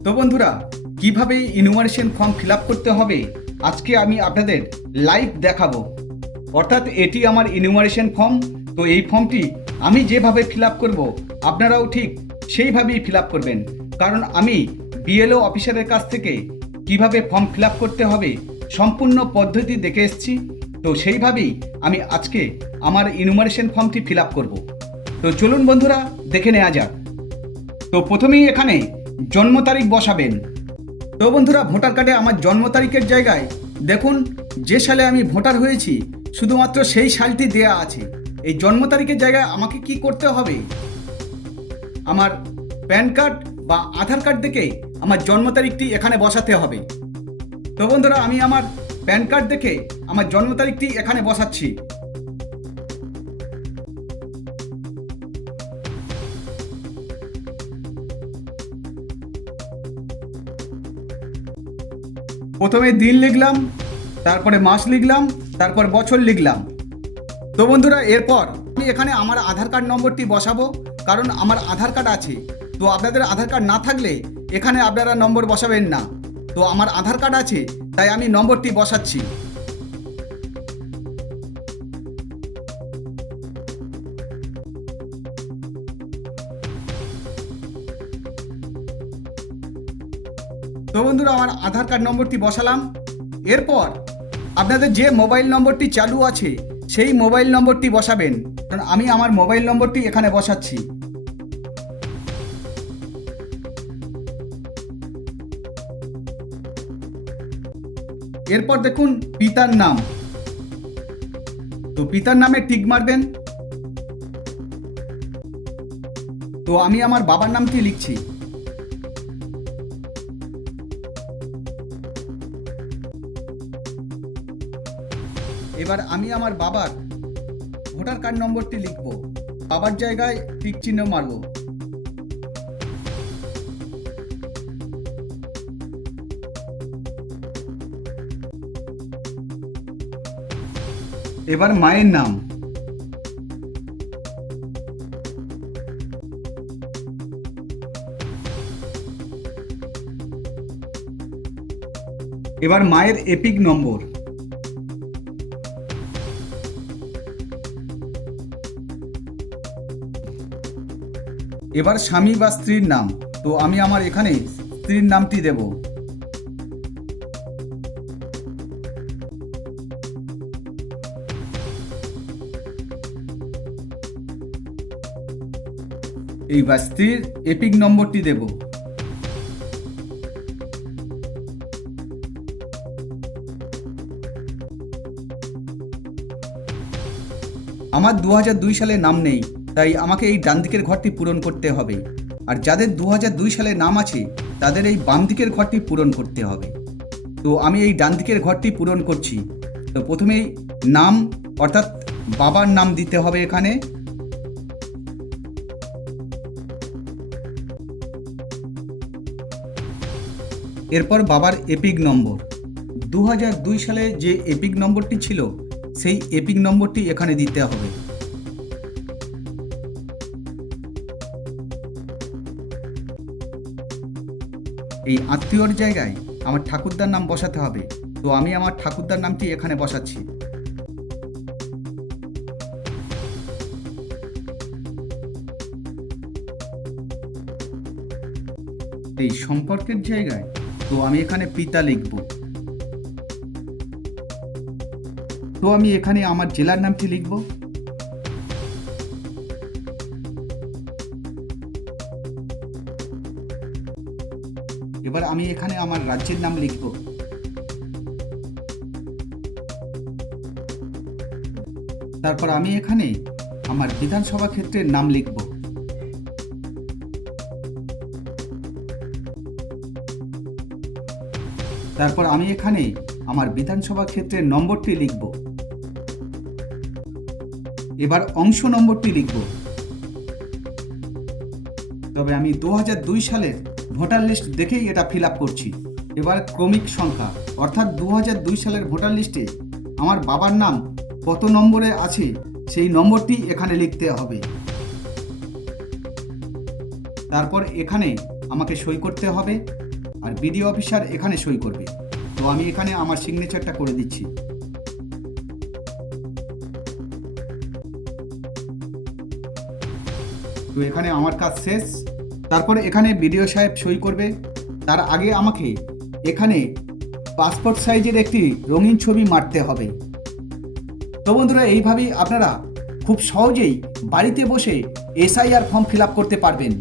তো বন্ধুরা, কীভাবে ইনুমারেশন ফর্ম ফিল করতে হবে? আজকে আমি আপনাদের লাইভ দেখাবো। অর্থাৎ এটি আমার ইনুমারেশন ফর্ম তো এই ফর্মটি আমি যেভাবে ফিল করব, আপনারাও ঠিক সেইভাবেই ফিল করবেন। কারণ আমি বিএলও অফিসারের কাছ থেকে কীভাবে ফর্ম ফিল করতে হবে সম্পূর্ণ পদ্ধতি দেখে এসছি। তো সেইভাবেই আমি আজকে আমার ইনুমারেশন ফর্মটি ফিল করব। তো চলুন বন্ধুরা, দেখে নেওয়া যাক। তো প্রথমেই এখানে জন্ম তারিখ বসাবেন। তো বন্ধুরা, ভোটার কার্ডে আমার জন্ম তারিখের জায়গায় দেখুন, যে সালে আমি ভোটার হয়েছি, শুধুমাত্র সেই সালটি দেয়া আছে। এই জন্ম তারিখের জায়গায় আমাকে কি করতে হবে? আমার প্যান কার্ড বা আধার কার্ড দেখে আমার জন্ম তারিখটি এখানে বসাতে হবে। তো বন্ধুরা, আমি আমার প্যান কার্ড দেখে আমার জন্ম তারিখটি এখানে বসাচ্ছি। প্রথমে দিন লিখলাম, তারপরে মাস লিখলাম, তারপর বছর লিখলাম। তো বন্ধুরা, এরপর আমি এখানে আমার আধার কার্ড নম্বরটি বসাবো, কারণ আমার আধার কার্ড আছে। তো আপনাদের আধার কার্ড না থাকলে এখানে আপনারা নম্বর বসাবেন না। তো আমার আধার কার্ড আছে, তাই আমি নম্বরটি বসাচ্ছি। তো বন্ধুরা, আমার আধার কার্ড নম্বরটি বসালাম। এরপর আপনাদের যে মোবাইল নম্বরটি চালু আছে, সেই মোবাইল নম্বরটি বসাবেন। কারণ আমি আমার মোবাইল নম্বরটি এখানে বসাচ্ছি। এরপর দেখুন পিতার নাম। তো পিতার নামে টিক মারবেন। তো আমি আমার বাবার নামটি লিখছি। এবার আমি আমার বাবার ভোটার কার্ড নম্বরটি লিখব। বাবার জায়গায় টিক চিহ্ন মারব। এবার মায়ের নাম। এবার মায়ের এপিক নম্বর। এবার স্বামী বা স্ত্রীর নাম। তো আমি আমার এখানে স্ত্রীর নামটি দেব। এইবার স্ত্রীর এপিক নম্বরটি দেব। আমার দু সালে নাম নেই। তাই আমাকে এই ডান দিকের ঘরটি পূরণ করতে হবে। আর যাদের দু দুই সালে নাম আছে, তাদের এই বাম দিকের ঘরটি পূরণ করতে হবে। তো আমি এই ডান দিকের ঘরটি পূরণ করছি। তো প্রথমেই নাম, অর্থাৎ বাবার নাম দিতে হবে এখানে। এরপর বাবার এপিক নম্বর। দু সালে যে এপিক নম্বরটি ছিল, সেই এপিক নম্বরটি এখানে দিতে হবে। এই আত্মীয়র জায়গায় আমার ঠাকুরদার নাম বসাতে হবে। তো আমি আমার ঠাকুরদার নামটি এখানে বসাচ্ছি। এই সম্পর্কের জায়গায় তো আমি এখানে পিতা লিখব। তো আমি এখানে আমার জেলার নামটি লিখব। আমি এখানে আমার রাজ্যের নাম লিখব। তারপর আমি এখানে আমার বিধানসভা ক্ষেত্রের নাম লিখব। তারপর আমি এখানে আমার বিধানসভা ক্ষেত্রের নম্বরটি লিখব। এবার অংশ নম্বরটি লিখব। তবে আমি দু সালের ভোটার লিস্ট দেখেই এটা ফিল আপ করছি। এবার ক্রমিক সংখ্যা, অর্থাৎ দু দুই সালের ভোটার লিস্টে আমার বাবার নাম কত নম্বরে আছে, সেই নম্বরটি এখানে লিখতে হবে। তারপর এখানে আমাকে সই করতে হবে আর বিডিও অফিসার এখানে সই করবে। তো আমি এখানে আমার সিগনেচারটা করে দিচ্ছি। তো এখানে আমার কাজ শেষ। তারপরে এখানে বিডিও সাহেব সই করবে। তার আগে আমাকে এখানে পাসপোর্ট সাইজের একটি রঙিন ছবি মারতে হবে। তো বন্ধুরা, এইভাবেই আপনারা খুব সহজেই বাড়িতে বসে এসআইআর ফর্ম ফিল করতে পারবেন।